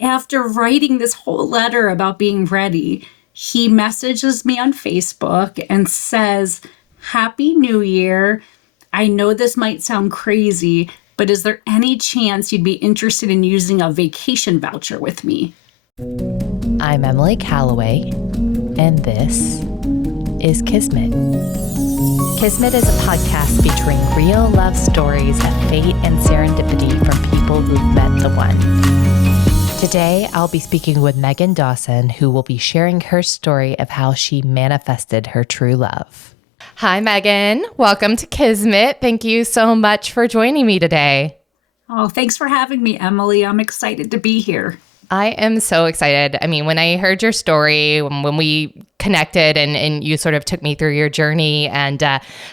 after writing this whole letter about being ready, he messages me on Facebook and says, Happy New Year. I know this might sound crazy, but is there any chance you'd be interested in using a vacation voucher with me? I'm Emily Calloway, and this is Kismet. Kismet is a podcast featuring real love stories of fate and serendipity from people who've met the one. Today, I'll be speaking with Meghann Dawson, who will be sharing her story of how she manifested her true love. Hi, Meghann. Welcome to Kismet. Thank you so much for joining me today. Oh, thanks for having me, Emily. I'm excited to be here. I am so excited. I mean, when I heard your story, when we connected and you sort of took me through your journey and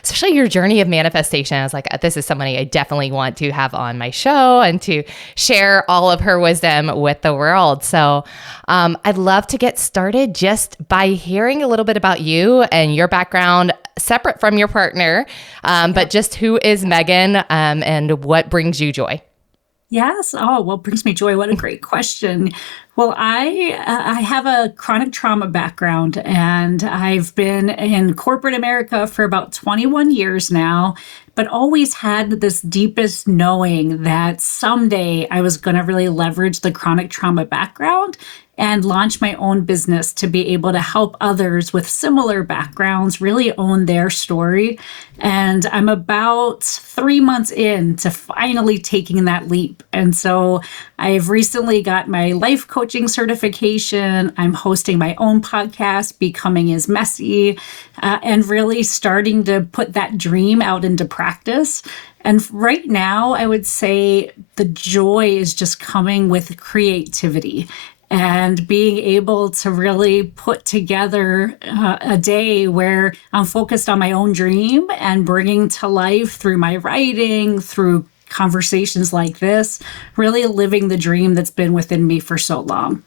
especially your journey of manifestation, I was like, this is somebody I definitely want to have on my show and to share all of her wisdom with the world. So I'd love to get started just by hearing a little bit about you and your background, separate from your partner, but just who is Meghann and what brings you joy? Yes. Oh, what brings me joy? What a great question. Well, I have a chronic trauma background, and I've been in corporate America for about 21 years now, but always had this deepest knowing that someday I was going to really leverage the chronic trauma background and launch my own business to be able to help others with similar backgrounds really own their story. And I'm about 3 months in to finally taking that leap. And so I've recently got my life coaching certification. I'm hosting my own podcast, Becoming is Messy, and really starting to put that dream out into practice. And right now, I would say the joy is just coming with creativity and being able to really put together a day where I'm focused on my own dream and bringing to life through my writing, through conversations like this, really living the dream that's been within me for so long.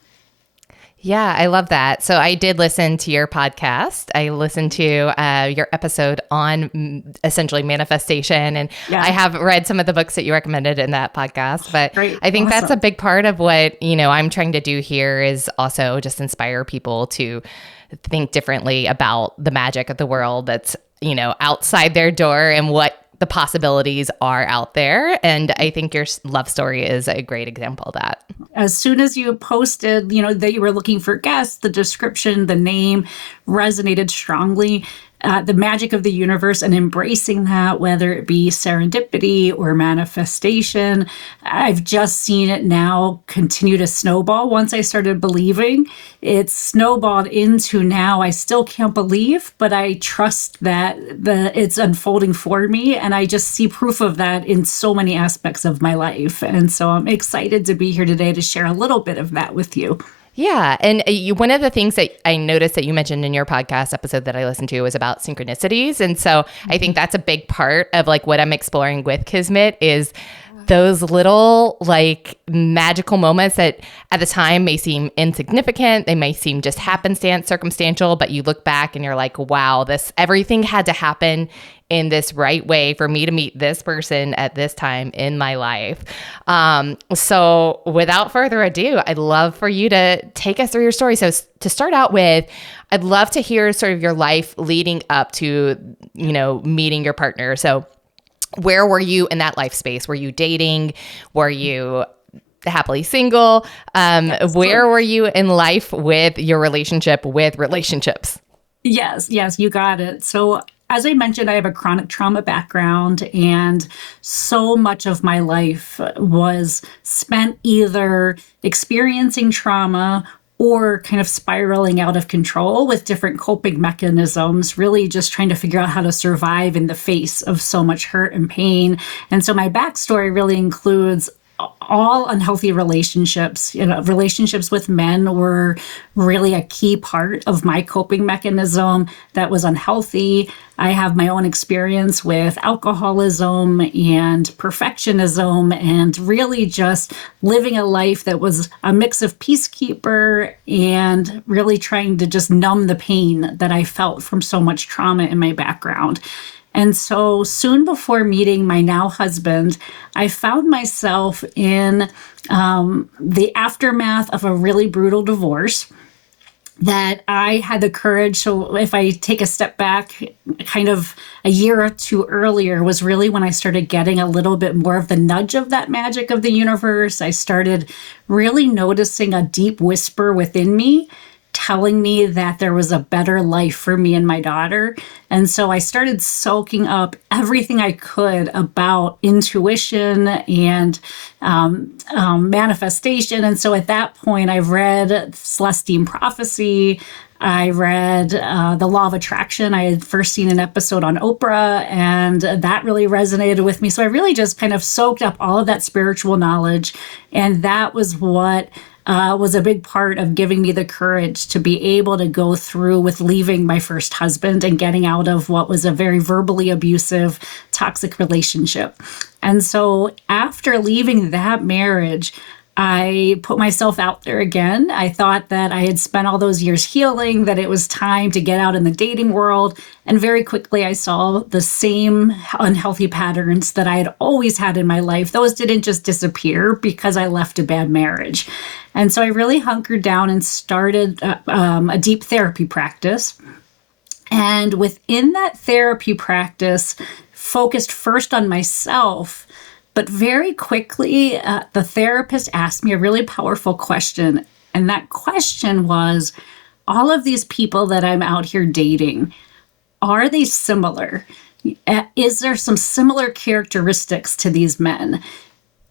Yeah, I love that. So I did listen to your podcast. I listened to your episode on essentially manifestation, and I have read some of the books that you recommended in that podcast. But Great. I think Awesome. that's a big part of what, I'm trying to do here is also just inspire people to think differently about the magic of the world that's, outside their door and what the possibilities are out there. And I think your love story is a great example of that. As soon as you posted, that you were looking for guests, the description, the name resonated strongly. The magic of the universe and embracing that, whether it be serendipity or manifestation. I've just seen it now continue to snowball. Once I started believing, it's snowballed into now I still can't believe, but I trust that it's unfolding for me. And I just see proof of that in so many aspects of my life. And so I'm excited to be here today to share a little bit of that with you. Yeah. And one of the things that I noticed that you mentioned in your podcast episode that I listened to was about synchronicities. And so I think that's a big part of like what I'm exploring with Kismet is those little like magical moments that at the time may seem insignificant. They may seem just happenstance, circumstantial, but you look back and you're like, wow, everything had to happen in this right way for me to meet this person at this time in my life. So without further ado, I'd love for you to take us through your story. So to start out with, I'd love to hear sort of your life leading up to, meeting your partner. So where were you in that life space? Were you dating? Were you happily single? Where were you in life with your relationship with relationships? Yes, you got it. So as I mentioned, I have a chronic trauma background, and so much of my life was spent either experiencing trauma or kind of spiraling out of control with different coping mechanisms, really just trying to figure out how to survive in the face of so much hurt and pain. And so my backstory really includes all unhealthy relationships. Relationships with men were really a key part of my coping mechanism that was unhealthy. I have my own experience with alcoholism and perfectionism and really just living a life that was a mix of peacekeeper and really trying to just numb the pain that I felt from so much trauma in my background. And so soon before meeting my now husband, I found myself in the aftermath of a really brutal divorce that I had the courage. So if I take a step back, kind of a year or two earlier was really when I started getting a little bit more of the nudge of that magic of the universe. I started really noticing a deep whisper within me telling me that there was a better life for me and my daughter. And so I started soaking up everything I could about intuition and manifestation. And so at that point, I read Celestine Prophecy. I read The Law of Attraction. I had first seen an episode on Oprah, and that really resonated with me. So I really just kind of soaked up all of that spiritual knowledge. And that was what was a big part of giving me the courage to be able to go through with leaving my first husband and getting out of what was a very verbally abusive, toxic relationship. And so after leaving that marriage, I put myself out there again. I thought that I had spent all those years healing, that it was time to get out in the dating world. And very quickly, I saw the same unhealthy patterns that I had always had in my life. Those didn't just disappear because I left a bad marriage. And so I really hunkered down and started a deep therapy practice. And within that therapy practice, focused first on myself. But very quickly, the therapist asked me a really powerful question. And that question was, all of these people that I'm out here dating, are they similar? Is there some similar characteristics to these men?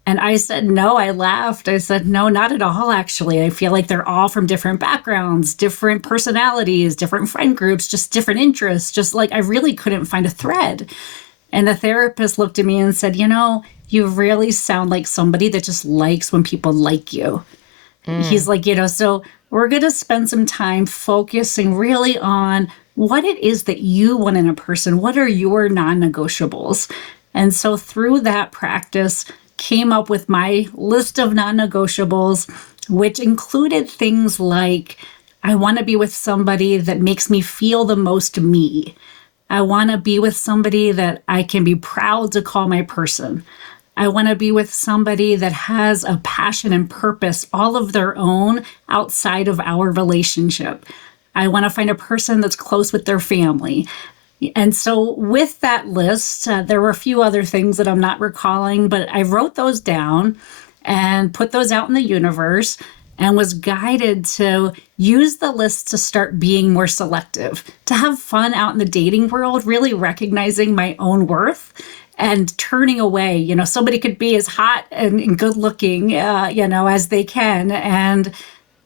And I said, no, I laughed. I said, no, not at all, actually. I feel like they're all from different backgrounds, different personalities, different friend groups, just different interests, just like I really couldn't find a thread. And the therapist looked at me and said, you really sound like somebody that just likes when people like you. He's like, so we're going to spend some time focusing really on what it is that you want in a person. What are your non-negotiables? And so through that practice, came up with my list of non-negotiables, which included things like, I want to be with somebody that makes me feel the most me. I want to be with somebody that I can be proud to call my person. I want to be with somebody that has a passion and purpose all of their own outside of our relationship. I want to find a person that's close with their family. And so with that list, there were a few other things that I'm not recalling, but I wrote those down and put those out in the universe and was guided to use the list to start being more selective, to have fun out in the dating world, really recognizing my own worth and turning away. Somebody could be as hot and good looking, as they can, and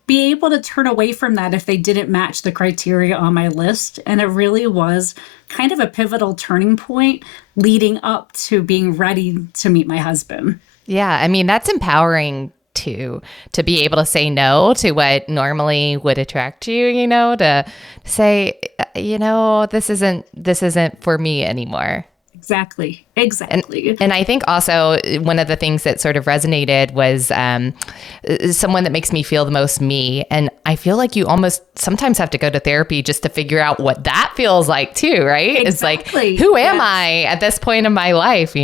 be able to turn away from that if they didn't match the criteria on my list. And it really was kind of a pivotal turning point leading up to being ready to meet my husband. Yeah, I mean, that's empowering to be able to say no to what normally would attract you, to say, this isn't for me anymore. Exactly. And I think also one of the things that sort of resonated was someone that makes me feel the most me. And I feel like you almost sometimes have to go to therapy just to figure out what that feels like too, right? Exactly. It's like, who am I at this point in my life,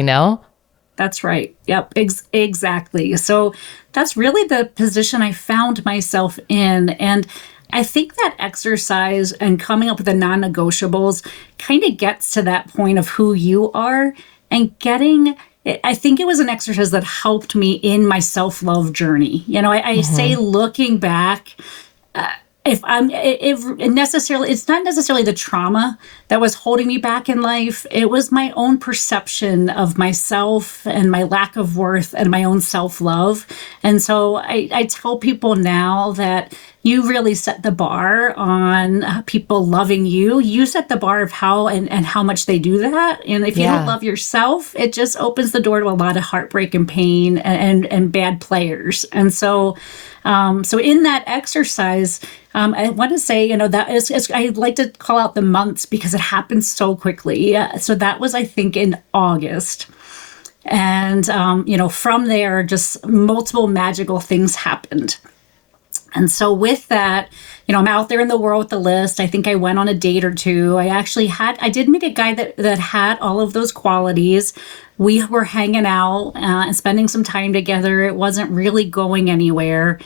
That's right. Yep, exactly. So that's really the position I found myself in. And I think that exercise and coming up with the non-negotiables kind of gets to that point of who you are and I think it was an exercise that helped me in my self-love journey. I say looking back, it's not necessarily the trauma that was holding me back in life. It was my own perception of myself and my lack of worth and my own self-love. And so I tell people now that you really set the bar on people loving you. You set the bar of how and how much they do that. And if you don't love yourself, it just opens the door to a lot of heartbreak and pain and bad players. And so in that exercise, I want to say, that is, I like to call out the months because it happened so quickly. So that was, I think, in August. And, from there, just multiple magical things happened. And so with that, I'm out there in the world with the list. I think I went on a date or two. I did meet a guy that had all of those qualities. We were hanging out and spending some time together. It wasn't really going anywhere.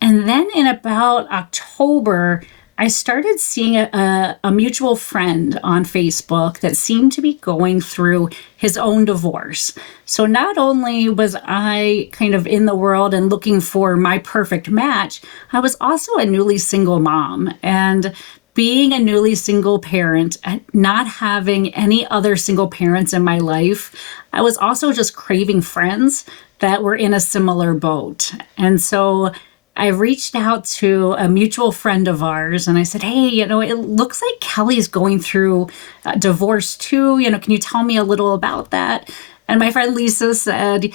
And then in about October, I started seeing a mutual friend on Facebook that seemed to be going through his own divorce. So not only was I kind of in the world and looking for my perfect match, I was also a newly single mom. And being a newly single parent and not having any other single parents in my life, I was also just craving friends that were in a similar boat. And so I reached out to a mutual friend of ours and I said, hey, it looks like Kelly's going through a divorce too. Can you tell me a little about that? And my friend Lisa said,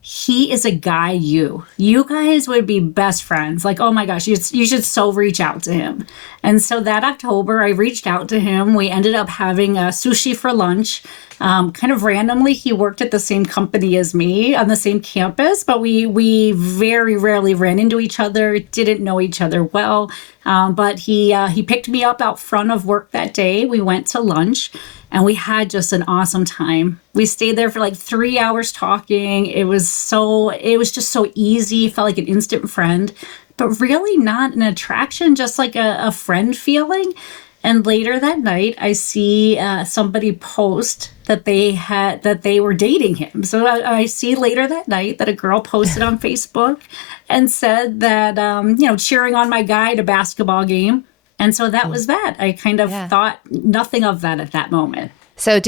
he is a guy you guys would be best friends. Like, oh my gosh, you should so reach out to him. And so that October, I reached out to him. We ended up having a sushi for lunch. Kind of randomly, he worked at the same company as me on the same campus, but we very rarely ran into each other, didn't know each other well. But he picked me up out front of work that day. We went to lunch and we had just an awesome time. We stayed there for like 3 hours talking. It was just so easy, felt like an instant friend, but really not an attraction, just like a friend feeling. And later that night, I see somebody post that they were dating him. So I see later that night that a girl posted on Facebook and said that, cheering on my guy at a basketball game. And so that was that. I kind of thought nothing of that at that moment. So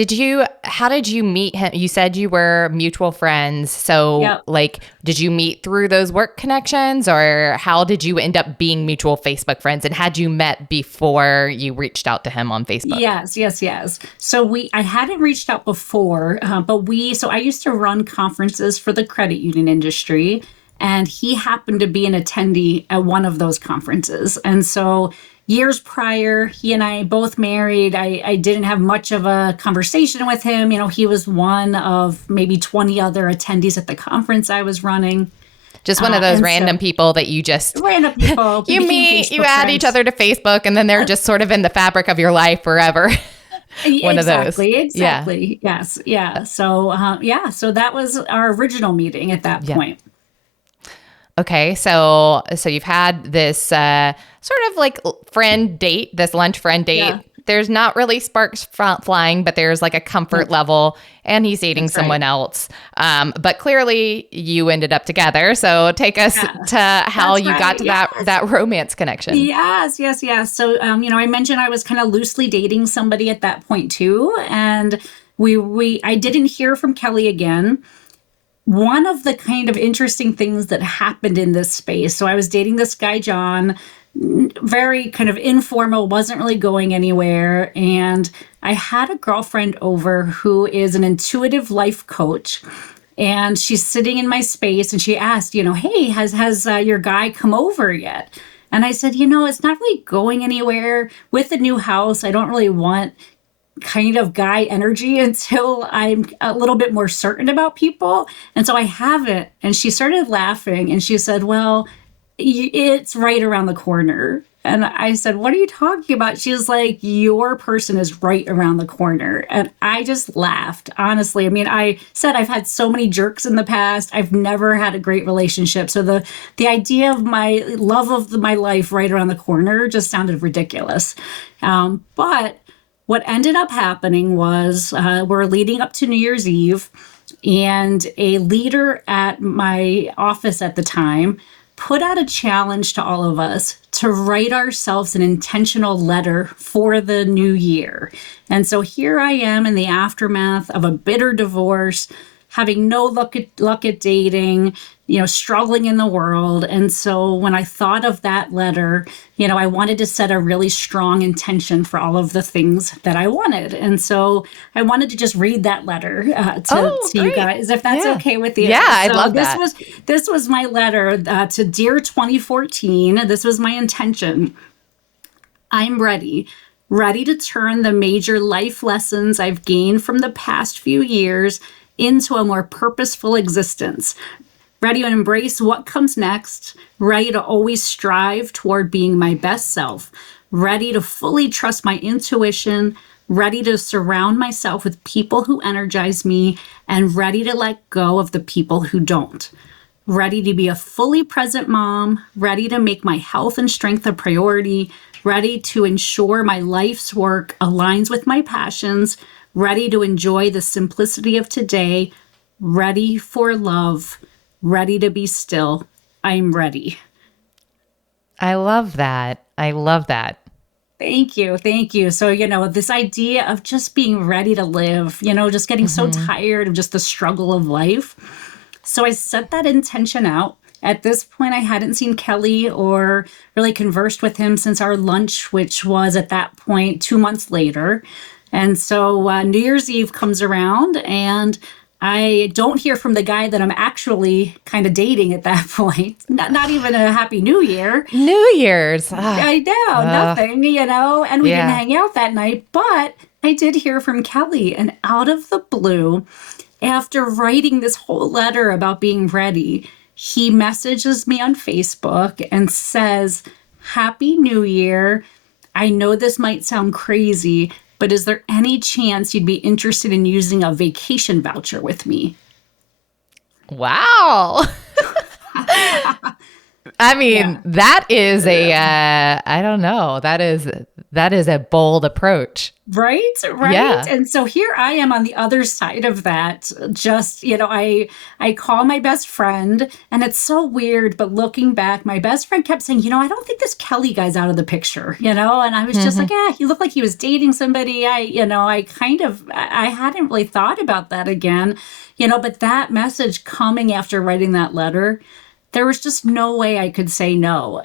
how did you meet him? You said you were mutual friends. So did you meet through those work connections, or how did you end up being mutual Facebook friends? And had you met before you reached out to him on Facebook? Yes. So I hadn't reached out before, so I used to run conferences for the credit union industry, and he happened to be an attendee at one of those conferences. And so years prior, he and I both married. I didn't have much of a conversation with him. He was one of maybe 20 other attendees at the conference I was running. Just one of those random people that you just... Random people. You meet, you add each other to Facebook, and then they're just sort of in the fabric of your life forever. One of those. Exactly. Yeah. Yes. Yeah. So, so that was our original meeting at that point. Okay, so you've had this sort of like friend date, this lunch friend date. Yeah. There's not really sparks flying, but there's like a comfort level, and he's dating someone else. But clearly you ended up together. So take us to how you got to that romance connection. Yes. So, I mentioned I was kind of loosely dating somebody at that point too. And I didn't hear from Kelly again. One of the kind of interesting things that happened in this space. So I was dating this guy, John, very kind of informal, wasn't really going anywhere. And I had a girlfriend over who is an intuitive life coach. And she's sitting in my space and she asked, hey, has your guy come over yet? And I said, it's not really going anywhere. With the new house, I don't really want kind of guy energy until I'm a little bit more certain about people. And so I haven't. And she started laughing and she said, well, it's right around the corner. And I said, what are you talking about? She was like, your person is right around the corner. And I just laughed, honestly. I mean, I said I've had so many jerks in the past. I've never had a great relationship. So the idea of my love of my life right around the corner just sounded ridiculous. But what ended up happening was we're leading up to New Year's Eve, and a leader at my office at the time put out a challenge to all of us to write ourselves an intentional letter for the new year. And so here I am in the aftermath of a bitter divorce, having no luck at dating, struggling in the world. And so when I thought of that letter, I wanted to set a really strong intention for all of the things that I wanted. And so I wanted to just read that letter to you guys, if that's okay with you. Yeah, I'd love that. This was my letter to Dear 2014. This was my intention. I'm ready to turn the major life lessons I've gained from the past few years into a more purposeful existence. ready to embrace what comes next, ready to always strive toward being my best self, ready to fully trust my intuition, ready to surround myself with people who energize me, and ready to let go of the people who don't. Ready to be a fully present mom, ready to make my health and strength a priority, ready to ensure my life's work aligns with my passions, ready to enjoy the simplicity of today, ready for love, ready to be still. I'm ready. I love that. I love that. Thank you. Thank you. So, this idea of just being ready to live, just getting so tired of just the struggle of life. So I set that intention out. At this point, I hadn't seen Kelly or really conversed with him since our lunch, which was at that point 2 months later. And so New Year's Eve comes around and I don't hear from the guy that I'm actually kind of dating at that point. Not even a Happy New Year. New Year's. I know, nothing, and we didn't hang out that night. But I did hear from Kelly, and out of the blue, after writing this whole letter about being ready, he messages me on Facebook and says, Happy New Year. I know this might sound crazy, but is there any chance you'd be interested in using a vacation voucher with me? Wow. I mean, that is I don't know. That is a bold approach. Right? Yeah. And so here I am on the other side of that. Just, I call my best friend, and it's so weird, but looking back, my best friend kept saying, I don't think this Kelly guy's out of the picture, and I was just like, he looked like he was dating somebody. I hadn't really thought about that again, but that message coming after writing that letter, there was just no way I could say no.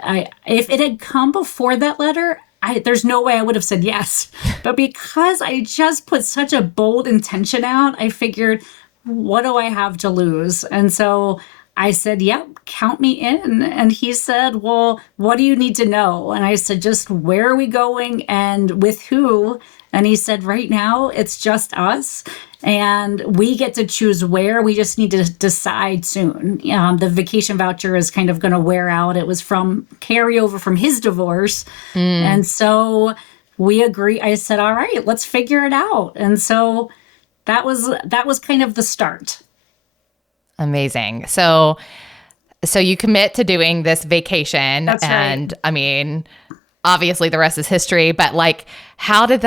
If it had come before that letter, there's no way I would have said yes. But because I just put such a bold intention out, I figured, what do I have to lose? And so I said, yep, count me in. And he said, well, what do you need to know? And I said, just where are we going and with who? And he said, right now, it's just us. And we get to choose where. We just need to decide soon. The vacation voucher is kind of going to wear out. It was from carryover from his divorce. And so we agree. I said, all right, let's figure it out. And so that was kind of the start. Amazing. So you commit to doing this vacation. That's and right. I mean, obviously the rest is history, but how did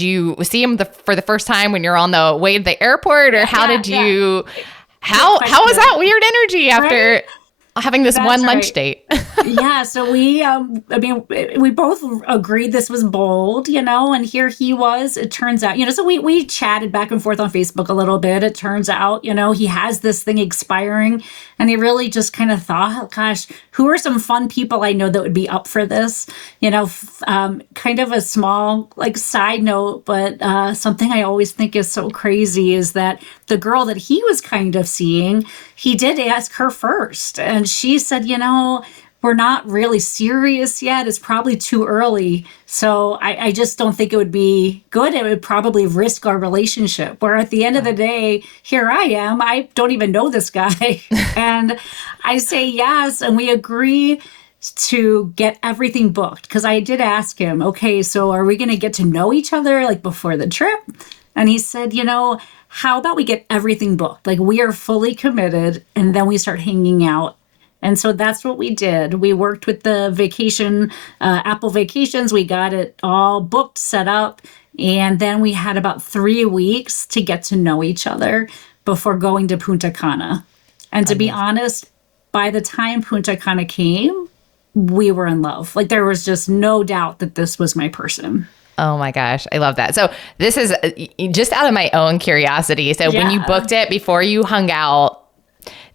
you see him for the first time when you're on the way to the airport, or how was that weird energy after having this one lunch date? Yeah. So we both agreed this was bold, and here he was. It turns out, so we chatted back and forth on Facebook a little bit. It turns out, he has this thing expiring, and he really just kind of thought, oh, gosh, who are some fun people I know that would be up for this? Kind of a small side note, but something I always think is so crazy is that the girl that he was kind of seeing, he did ask her first, and she said, we're not really serious yet. It's probably too early. So I just don't think it would be good. It would probably risk our relationship. Where at the end of the day, here I am. I don't even know this guy. And I say yes. And we agree to get everything booked. Because I did ask him, okay, so are we going to get to know each other before the trip? And he said, how about we get everything booked? We are fully committed, and then we start hanging out. And so that's what we did. We worked with the vacation, Apple Vacations. We got it all booked, set up. And then we had about 3 weeks to get to know each other before going to Punta Cana. And to be honest, by the time Punta Cana came, we were in love. There was just no doubt that this was my person. Oh my gosh, I love that. So this is just out of my own curiosity. So when you booked it, before you hung out,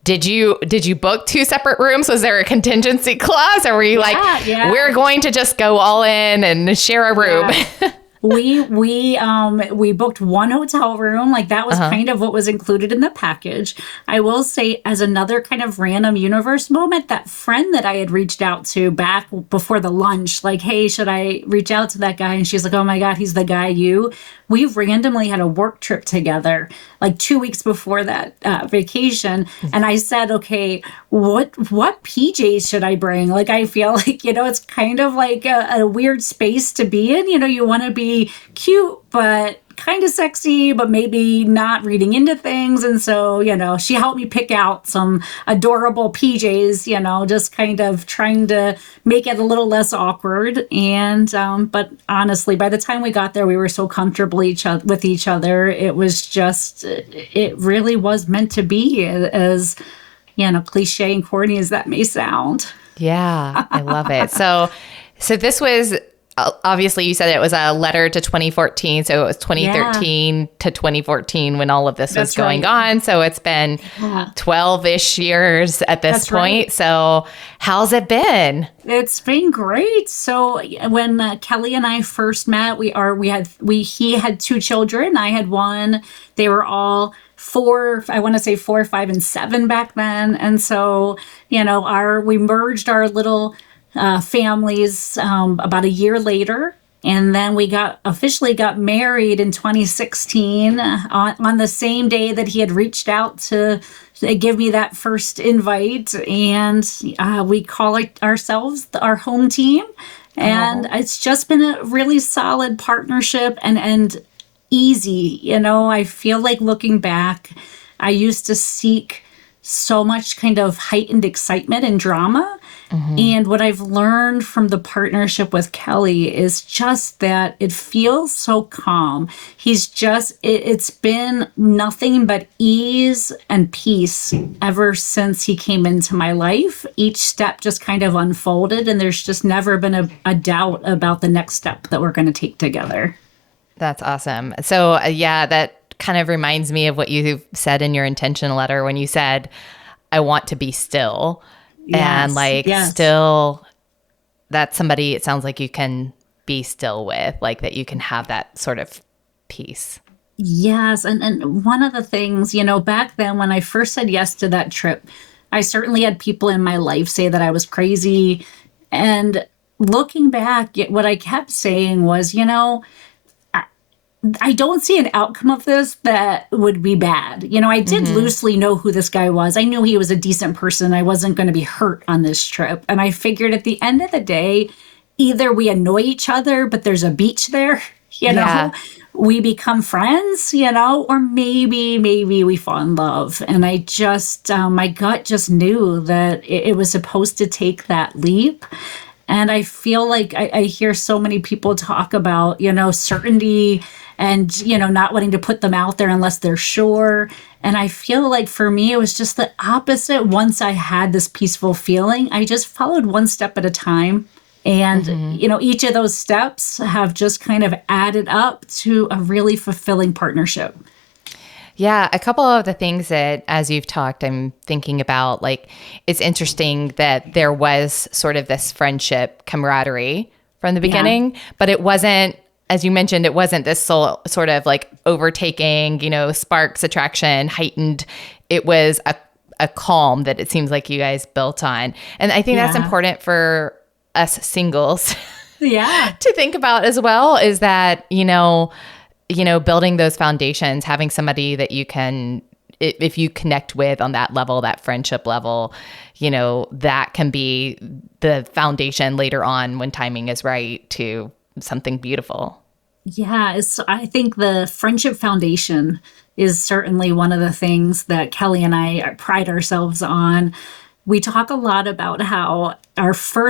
did you book 2 separate rooms? Was there a contingency clause, or were you we're going to just go all in and share a room? We booked one hotel room. Like that was Uh-huh. kind of what was included in the package. I will say, as another kind of random universe moment, that friend that I had reached out to back before the lunch, like, hey, should I reach out to that guy? And she's like, oh my God, he's the guy you. We randomly had a work trip together like 2 weeks before that vacation. And I said, okay, what PJs should I bring? Like, I feel like, it's kind of like a weird space to be in. You want to be cute, but kind of sexy, but maybe not reading into things. And so, she helped me pick out some adorable PJs, just kind of trying to make it a little less awkward. And, but honestly, by the time we got there, we were so comfortable with each other. It was just, it really was meant to be, as, cliche and corny as that may sound. Yeah, I love it. So this was obviously you said it was a letter to 2014, so it was Yeah, 2013 to 2014 when all of this was that's going right. on. So it's been Yeah, 12-ish years at this that's right. point. So how's it been? It's been great. So when Kelly and I first met, he had two children. I had one. They were all four. I want to say 4, 5, and 7 back then. And so our we merged our little families about a year later. And then we officially got married in 2016 on the same day that he had reached out to give me that first invite. And we call it ourselves our home team. And Oh, it's just been a really solid partnership and easy. I feel like looking back, I used to seek so much kind of heightened excitement and drama. hmm, And what I've learned from the partnership with Kelly is just that it feels so calm. It's been nothing but ease and peace ever since he came into my life. Each step just kind of unfolded, and there's just never been a doubt about the next step that we're going to take together. that's awesome. So yeah, that kind of reminds me of what you said in your intention letter when you said, I want to be still. And Yes, like yes. still, that's somebody it sounds like you can be still with, like that you can have that sort of peace. Yes, and one of the things, back then when I first said yes to that trip, I certainly had people in my life say that I was crazy. And looking back, what I kept saying was, I don't see an outcome of this that would be bad. I did Hmm. loosely know who this guy was. I knew he was a decent person. I wasn't going to be hurt on this trip. And I figured at the end of the day, either we annoy each other, but there's a beach there, you Yeah, know, we become friends, or maybe we fall in love. And I just, my gut just knew that it was supposed to take that leap. And I feel like I hear so many people talk about, certainty and, not wanting to put them out there unless they're sure. And I feel like for me, it was just the opposite. Once I had this peaceful feeling, I just followed one step at a time. And, hmm, each of those steps have just kind of added up to a really fulfilling partnership. yeah. A couple of the things that, as you've talked, I'm thinking about, like, it's interesting that there was sort of this friendship camaraderie from the Yeah. beginning, but it wasn't, as you mentioned, it wasn't this sort of like overtaking, sparks, attraction, heightened. It was a calm that it seems like you guys built on. And I think that's Yeah. important for us singles Yeah. to think about as well, is that, building those foundations, having somebody that you can, if you connect with on that level, that friendship level, that can be the foundation later on when timing is right to something beautiful. Yeah, I think the friendship foundation is certainly one of the things that Kelly and I pride ourselves on. We talk a lot about how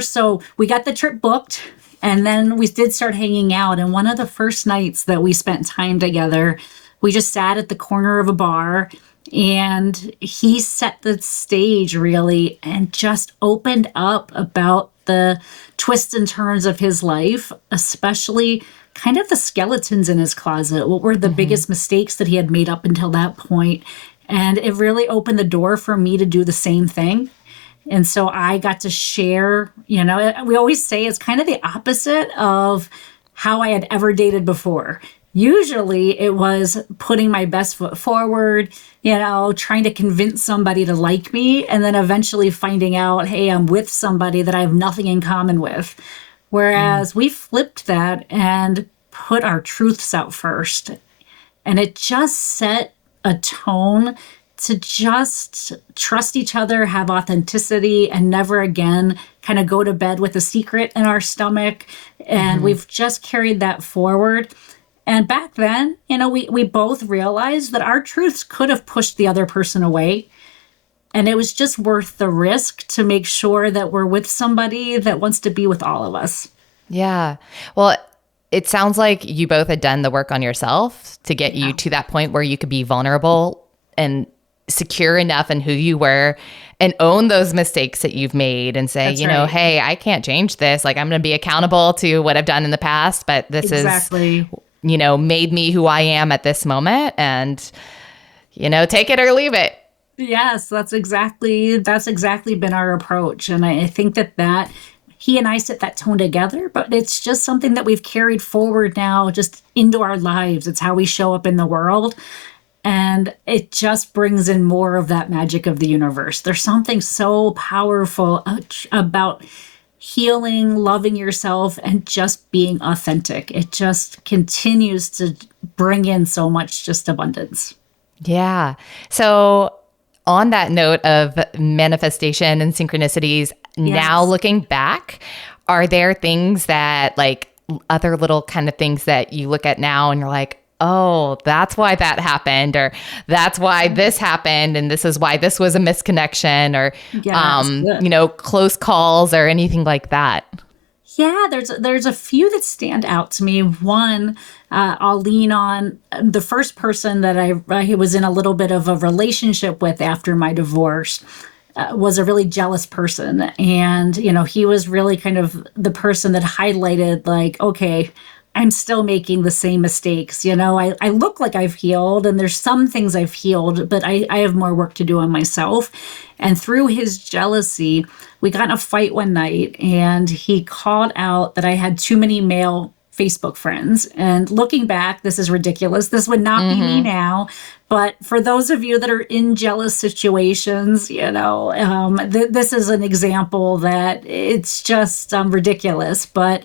so we got the trip booked and then we did start hanging out. And one of the first nights that we spent time together, we just sat at the corner of a bar and he set the stage really and just opened up about the twists and turns of his life, especially kind of the skeletons in his closet. What were the Hmm. biggest mistakes that he had made up until that point? And it really opened the door for me to do the same thing. And so I got to share, we always say it's kind of the opposite of how I had ever dated before. Usually it was putting my best foot forward, trying to convince somebody to like me, and then eventually finding out, hey, I'm with somebody that I have nothing in common with. Whereas we flipped that and put our truths out first. And it just set a tone to just trust each other, have authenticity, and never again kind of go to bed with a secret in our stomach. And we've just carried that forward. And back then, we both realized that our truths could have pushed the other person away. And it was just worth the risk to make sure that we're with somebody that wants to be with all of us. Yeah. Well, it sounds like you both had done the work on yourself to get you Yeah. to that point where you could be vulnerable and secure enough in who you were and own those mistakes that you've made and say, That's right. hey, I can't change this. Like, I'm going to be accountable to what I've done in the past, but this Exactly. is, made me who I am at this moment, and, take it or leave it. Yes, that's exactly been our approach. And I think that he and I set that tone together, but it's just something that we've carried forward now just into our lives. It's how we show up in the world. And it just brings in more of that magic of the universe. There's something so powerful about healing, loving yourself, and just being authentic. It just continues to bring in so much just abundance. Yeah. So, on that note of manifestation and synchronicities, now Yes. looking back, are there things that, like, other little kind of things that you look at now and you're like, oh, that's why that happened, or that's why this happened, and this is why this was a misconnection, or, Yes. close calls or anything like that? Yeah, there's a few that stand out to me. One, I'll lean on the first person that I was in a little bit of a relationship with after my divorce. Was a really jealous person, and he was really kind of the person that highlighted, like, okay, I'm still making the same mistakes. I look like I've healed, and there's some things I've healed, but I have more work to do on myself. And through his jealousy, we got in a fight one night, and he called out that I had too many male Facebook friends. And looking back, this is ridiculous. This would not be me now. But for those of you that are in jealous situations, this is an example that it's just ridiculous. But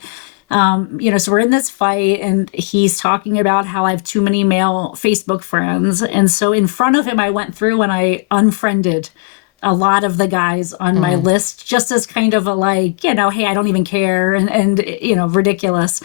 so we're in this fight, and he's talking about how I have too many male Facebook friends. And so in front of him, I went through and I unfriended a lot of the guys on my list, just as kind of a, like, hey, I don't even care, and ridiculous.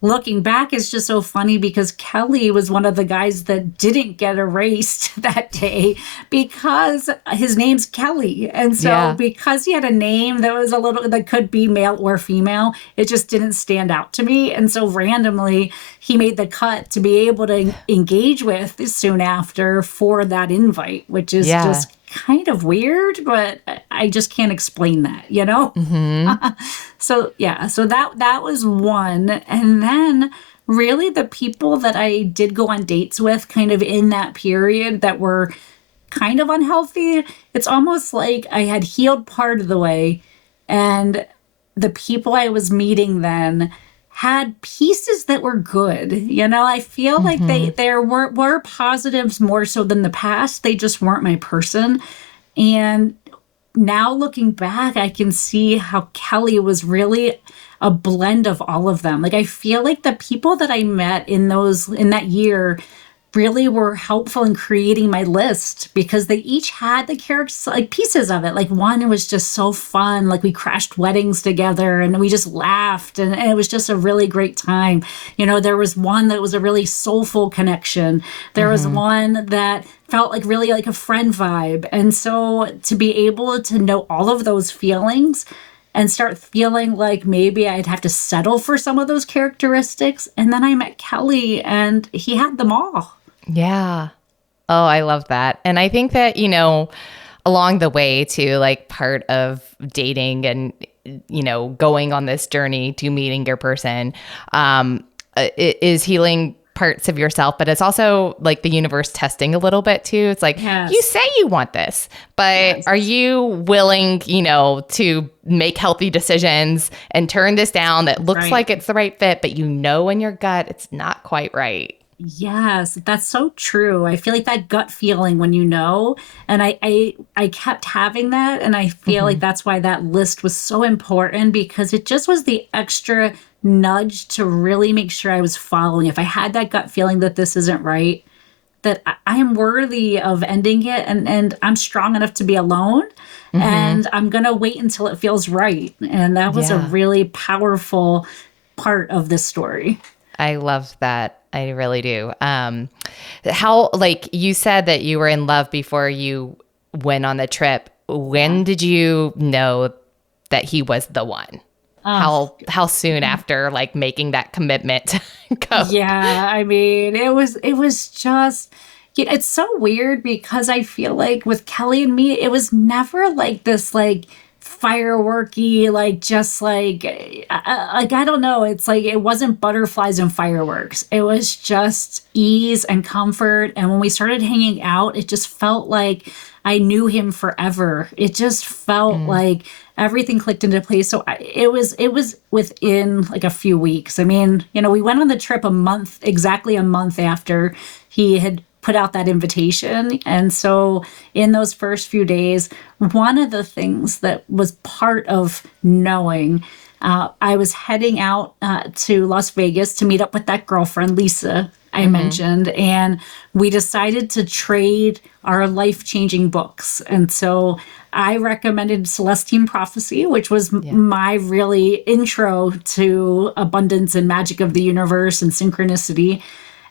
Looking back is just so funny because Kelly was one of the guys that didn't get erased that day because his name's Kelly. And so Yeah. because he had a name that was that could be male or female, it just didn't stand out to me. And so randomly he made the cut to be able to engage with soon after for that invite, which is Yeah. just kind of weird, but I just can't explain that, So yeah, so that was one. And then really the people that I did go on dates with kind of in that period that were kind of unhealthy, it's almost like I had healed part of the way, and the people I was meeting then had pieces that were good. I feel like there were positives more so than the past. They just weren't my person. And now looking back, I can see how Kelly was really a blend of all of them. Like, I feel like the people that I met in that year really were helpful in creating my list because they each had the characters, like pieces of it. Like, one was just so fun. Like, we crashed weddings together and we just laughed, and it was just a really great time. There was one that was a really soulful connection. There was one that felt like really like a friend vibe. And so to be able to know all of those feelings and start feeling like maybe I'd have to settle for some of those characteristics. And then I met Kelly and he had them all. Yeah. Oh, I love that. And I think that, along the way too, like part of dating and, going on this journey to meeting your person, is healing parts of yourself, but it's also like the universe testing a little bit too. It's like, Yes. you say you want this, but are you willing, to make healthy decisions and turn this down that looks like it's the right fit, but in your gut, it's not quite right. Yes, that's so true. I feel like that gut feeling when and I kept having that, and I feel like that's why that list was so important, because it just was the extra nudge to really make sure I was following. If I had that gut feeling that this isn't right, that I am worthy of ending it, and I'm strong enough to be alone, and I'm going to wait until it feels right. And that was a really powerful part of this story. I love that. I really do. How, like you said that you were in love before you went on the trip. When did you know that he was the one? How soon after like making that commitment to go? Yeah, I mean, it was just it's so weird, because I feel like with Kelly and me, it was never like this like fireworky, like just like I don't know, it's like it wasn't butterflies and fireworks. It was just ease and comfort, and when we started hanging out, it just felt like I knew him forever. It just felt like everything clicked into place. So it was within like a few weeks. I mean, we went on the trip exactly a month after he had put out that invitation. And so in those first few days, one of the things that was part of knowing, I was heading out to Las Vegas to meet up with that girlfriend, Lisa, I mentioned, and we decided to trade our life-changing books. And so I recommended Celestine Prophecy, which was my really intro to abundance and magic of the universe and synchronicity.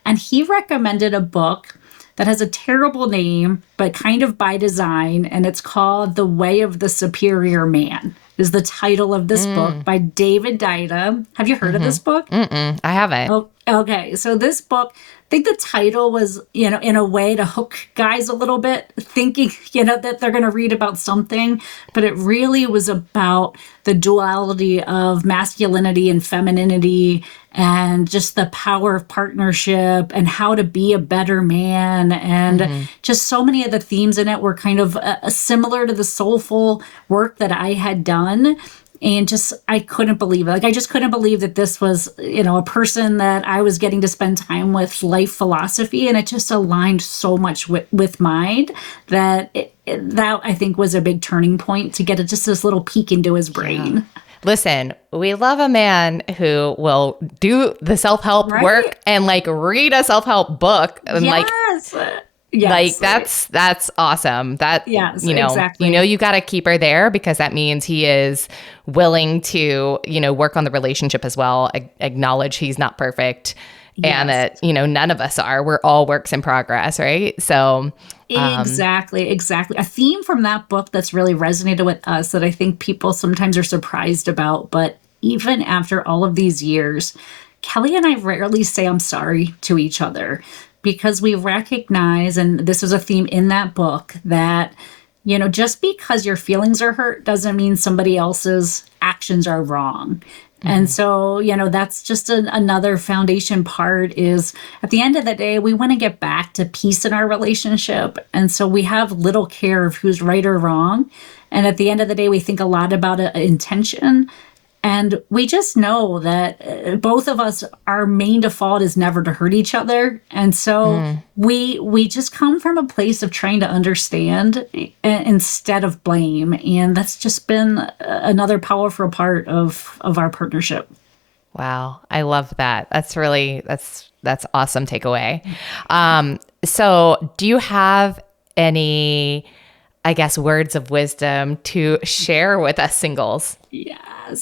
And he recommended a book that has a terrible name, but kind of by design, and it's called The Way of the Superior Man, is the title of this book by David Deida. Have you heard of this book? I haven't. Oh, okay. So this book, I think the title was, in a way to hook guys a little bit, thinking, that they're going to read about something, but it really was about the duality of masculinity and femininity, and just the power of partnership and how to be a better man. And just so many of the themes in it were kind of similar to the soulful work that I had done. And I couldn't believe it. Like, I just couldn't believe that this was, a person that I was getting to spend time with, life philosophy. And it just aligned so much with mine that that I think was a big turning point to get just this little peek into his brain. Yeah. Listen, we love a man who will do the self-help work and like read a self-help book and yes. Like that's awesome. That exactly. You got to keep her there, because that means he is willing to, work on the relationship as well, acknowledge he's not perfect, and that, none of us are. We're all works in progress, right? So Exactly. A theme from that book that's really resonated with us that I think people sometimes are surprised about, but even after all of these years, Kelly and I rarely say I'm sorry to each other, because we recognize, and this was a theme in that book, that, just because your feelings are hurt doesn't mean somebody else's actions are wrong. And so, that's just another foundation part is, at the end of the day, we want to get back to peace in our relationship. And so we have little care of who's right or wrong. And at the end of the day, we think a lot about intention. And we just know that both of us, our main default is never to hurt each other. And so we just come from a place of trying to understand instead of blame. And that's just been another powerful part of our partnership. Wow. I love that. That's awesome takeaway. So do you have any, I guess, words of wisdom to share with us singles?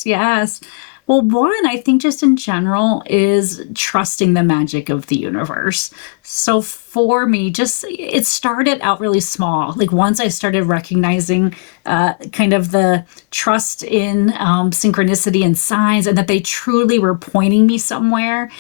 Yes. Well, one, I think just in general is trusting the magic of the universe. So for me, it started out really small. Like, once I started recognizing kind of the trust in synchronicity and signs, and that they truly were pointing me somewhere.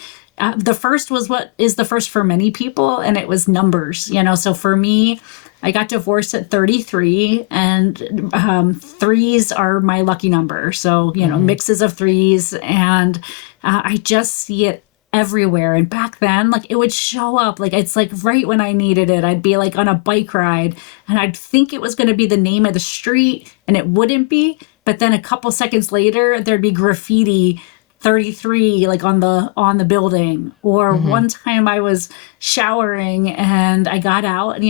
The first was what is the first for many people, and it was numbers. So for me, I got divorced at 33, and threes are my lucky number. So, mixes of threes. And I just see it everywhere. And back then, like it would show up, like it's like right when I needed it. I'd be like on a bike ride and I'd think it was going to be the name of the street and it wouldn't be. But then a couple seconds later, there'd be graffiti 33 like on the building. Or one time I was showering and I got out and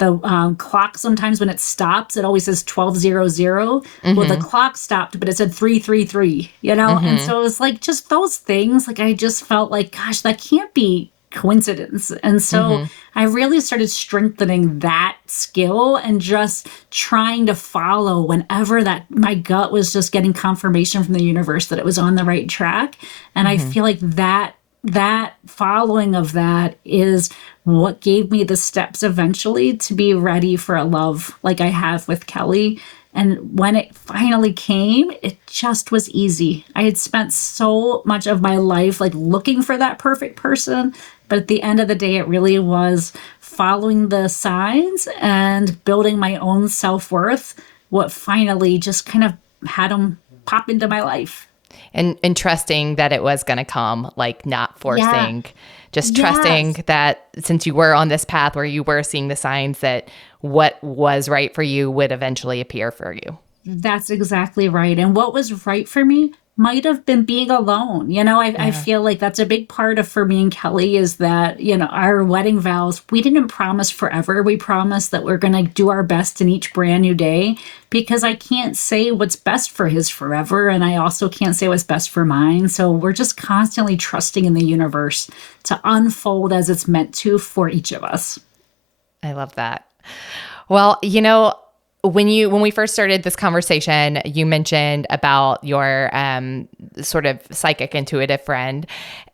the clock, sometimes when it stops, it always says 12:00. Well, the clock stopped, but it said 3:33, and so it was like just those things. Like I just felt like, gosh, that can't be coincidence. And so I really started strengthening that skill and just trying to follow whenever that my gut was just getting confirmation from the universe that it was on the right track. And I feel like that following of that is what gave me the steps eventually to be ready for a love like I have with Kelly. And when it finally came, it just was easy. I had spent so much of my life like looking for that perfect person. But at the end of the day, it really was following the signs and building my own self-worth, what finally just kind of had them pop into my life. And trusting that it was going to come, like not forcing, just trusting that since you were on this path where you were seeing the signs that what was right for you would eventually appear for you. That's exactly right. And what was right for me might have been being alone. I feel like that's a big part of for me and Kelly is that, our wedding vows, we didn't promise forever. We promised that we're going to do our best in each brand new day because I can't say what's best for his forever. And I also can't say what's best for mine. So we're just constantly trusting in the universe to unfold as it's meant to for each of us. I love that. Well, when we first started this conversation, you mentioned about your sort of psychic intuitive friend.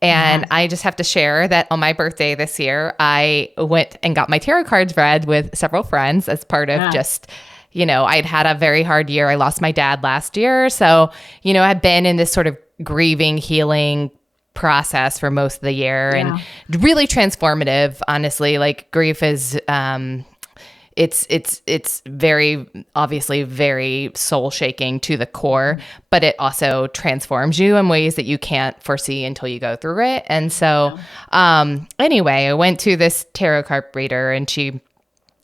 And I just have to share that on my birthday this year, I went and got my tarot cards read with several friends as part of just, I'd had a very hard year. I lost my dad last year. So, I've been in this sort of grieving, healing process for most of the year and really transformative, honestly. Like grief is it's very obviously very soul shaking to the core, but it also transforms you in ways that you can't foresee until you go through it. And so, anyway, I went to this tarot card reader and she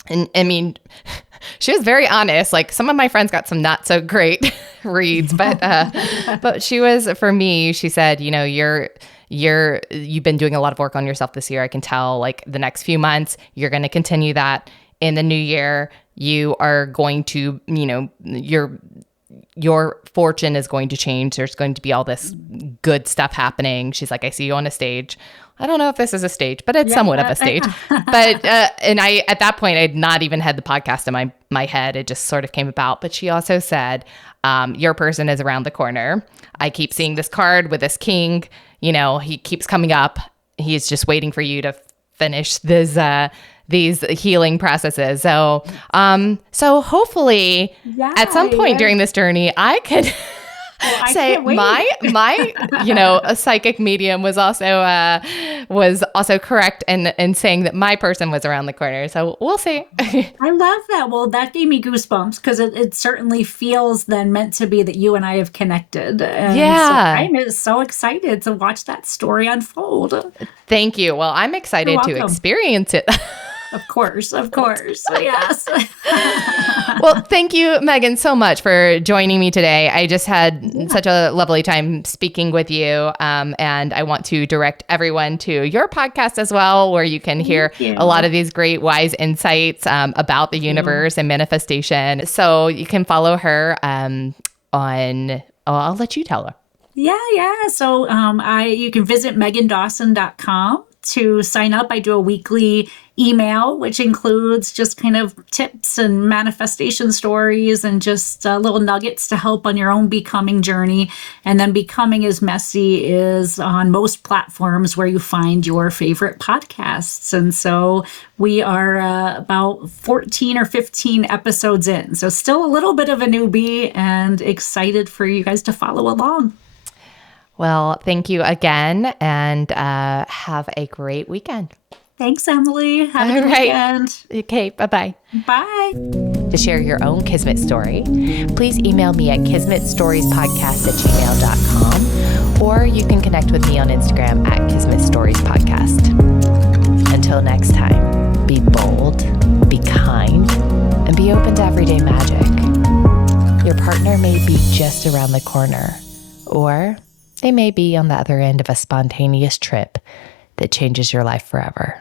was very honest. Like some of my friends got some not so great reads, but she was, for me, she said, you've been doing a lot of work on yourself this year. I can tell like the next few months, you're going to continue that. In the new year, you are going to, your fortune is going to change. There's going to be all this good stuff happening. She's like, I see you on a stage. I don't know if this is a stage, but it's somewhat of a stage. But, and I, at that point, I'd not even had the podcast in my head. It just sort of came about. But she also said, your person is around the corner. I keep seeing this card with this king, he keeps coming up. He's just waiting for you to finish these healing processes. So, hopefully at some point during this journey, I could say my, a psychic medium was also correct in saying that my person was around the corner. So we'll see. I love that. Well, that gave me goosebumps because it certainly feels then meant to be that you and I have connected. And so I'm so excited to watch that story unfold. Thank you. Well, I'm excited to experience it. Of course. Yes. Well, thank you, Meghann, so much for joining me today. I just had such a lovely time speaking with you. And I want to direct everyone to your podcast as well, where you can hear a lot of these great wise insights about the universe and manifestation. So you can follow her I'll let you tell her. Yeah. So you can visit MeghannDawson.com to sign up. I do a weekly email, which includes just kind of tips and manifestation stories and just little nuggets to help on your own becoming journey. And then Becoming is Messy is on most platforms where you find your favorite podcasts. And so we are about 14 or 15 episodes in. So still a little bit of a newbie and excited for you guys to follow along. Well, thank you again, and have a great weekend. Thanks, Emily. Have a good weekend. Okay, bye-bye. Bye. To share your own Kismet story, please email me at kismetstoriespodcast@gmail.com or you can connect with me on Instagram at Kismet Stories Podcast. Until next time, be bold, be kind, and be open to everyday magic. Your partner may be just around the corner, or they may be on the other end of a spontaneous trip that changes your life forever.